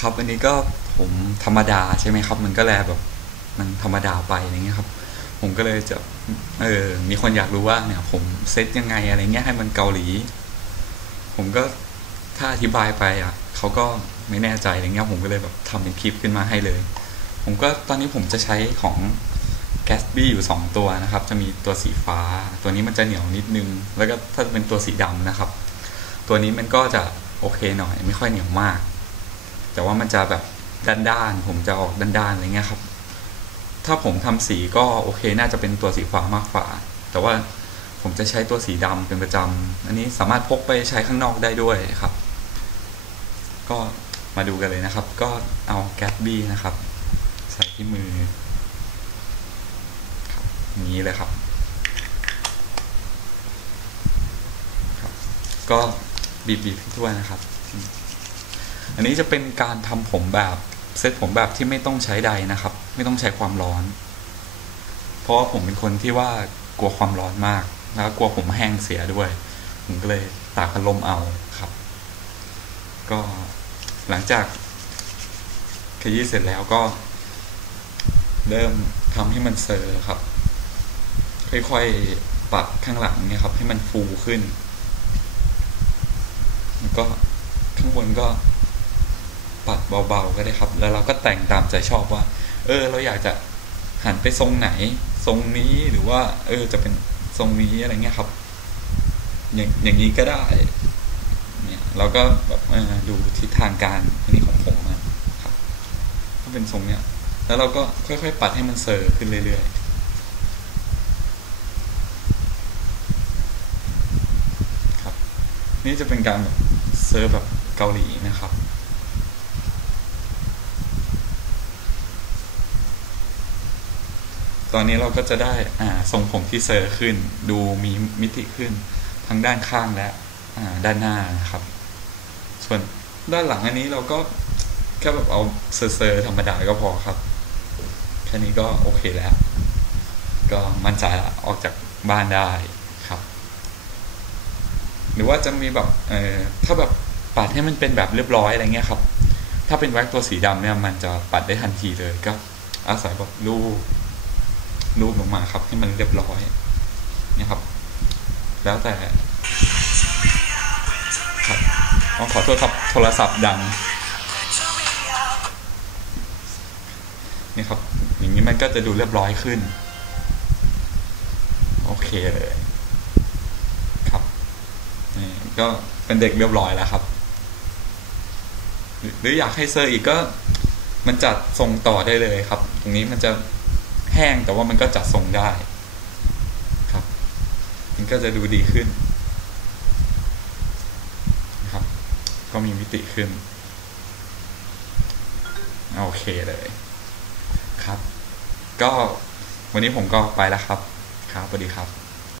ครับอันนี้ก็ผมธรรมดาใช่ไหมครับ มันก็แลแบบมันธรรมดาไปอะไรเงี้ยครับ ผมก็เลยจะเออมีคนอยากรู้ว่าเนี่ยผมเซตยังไงอะไรเงี้ยให้มันเกาหลี ผมก็ถ้าอธิบายไปอะเขาก็ไม่แน่ใจอะไรเงี้ยผมก็เลยแบบทำเป็นคลิปขึ้นมาให้เลย ผมก็ตอนนี้ผมจะใช้ของ g a s b y อยู่ 2 ตัวนะครับ จะมีตัวสีฟ้า ตัวนี้มันจะเหนียวนิดนึง แล้วก็ถ้าเป็นตัวสีดำนะครับ ตัวนี้มันก็จะโอเคหน่อย ไม่ค่อยเหนียวมาก แต่ว่ามันจะแบบด้านๆผมจะออกด้านๆอะไรเงี้ยครับ ถ้าผมทำสีก็โอเคน่าจะเป็นตัวสีฟ้ามากกว่า แต่ว่าผมจะใช้ตัวสีดำเป็นประจำอันนี้สามารถพกไปใช้ข้างนอกได้ด้วยครับ ก็มาดูกันเลยนะครับ ก็เอาแก๊สบี้นะครับ ใส่ที่มือนี้เลยครับครับ ก็บีบๆทั่วนะครับ อันนี้จะเป็นการทำผมแบบเซตผมแบบที่ไม่ต้องใช้ใดนะครับ ไม่ต้องใช้ความร้อน เพราะผมเป็นคนที่ว่ากลัวความร้อนมาก แล้วกลัวผมแห้งเสียด้วย ผมก็เลยตากพัดลมเอาครับ ก็หลังจากขยี้เสร็จแล้วก็ เริ่มทำให้มันเซอร์ครับ ค่อยๆปรับข้างหลังเนี่ยครับ ให้มันฟูขึ้น แล้วก็ข้างบนก็ ปัดเบาๆก็ได้ครับ แล้วเราก็แต่งตามใจชอบว่า เออ เราอยากจะหันไปทรงไหน ทรงนี้หรือว่า เออ จะเป็นทรงนี้อะไรเงี้ยครับ อย่างอย่างนี้ก็ได้ เนี่ยเราก็แบบดูทิศทางการอันนี้ของผมนะครับถ้าเป็นทรงเนี้ย แล้วเราก็ค่อยๆปัดให้มันเซอร์ขึ้นเรื่อยๆครับนี่จะเป็นการแบบเซอร์ฟแบบเกาหลีนะครับ ตอนนี้เราก็จะได้อ่าทรงผมที่เซอร์ขึ้น ดูมีมิติขึ้น ทั้งด้านข้างและอ่าด้านหน้านะครับ ส่วนด้านหลังอันนี้เราก็แค่แบบเอาเซอร์ธรรมดาก็พอครับ แค่นี้ก็โอเคแล้ว ก็มั่นใจออกจากบ้านได้ครับ หรือว่าจะมีแบบเอ่อถ้าแบบปัดให้มันเป็นแบบเรียบร้อยอะไรเงี้ยครับ ถ้าเป็นแว็กตัวสีดำเนี่ยมันจะปัดได้ทันทีเลยก็อาศัยแบบรูป รูปลงมาครับให้มันเรียบร้อยนี่ครับ แล้วแต่ครับต้อขอโทษครับโทรศัพท์ดังนี่ครับ อย่างนี้มันก็จะดูเรียบร้อยขึ้น โอเคเลยครับนี่ก็เป็นเด็กเรียบร้อยแล้วครับ หรืออยากให้เซอร์อีกก็มันจัดทรงต่อได้เลยครับ ตรงนี้มันจะ ห้งแต่ว่ามันก็จัดทรงได้ครับ มันก็จะดูดีขึ้นนะครับ ก็มีมิติขึ้น โอเคเลยครับ ก็วันนี้ผมก็ไปแล้วครับ ครับสวัสดีครับ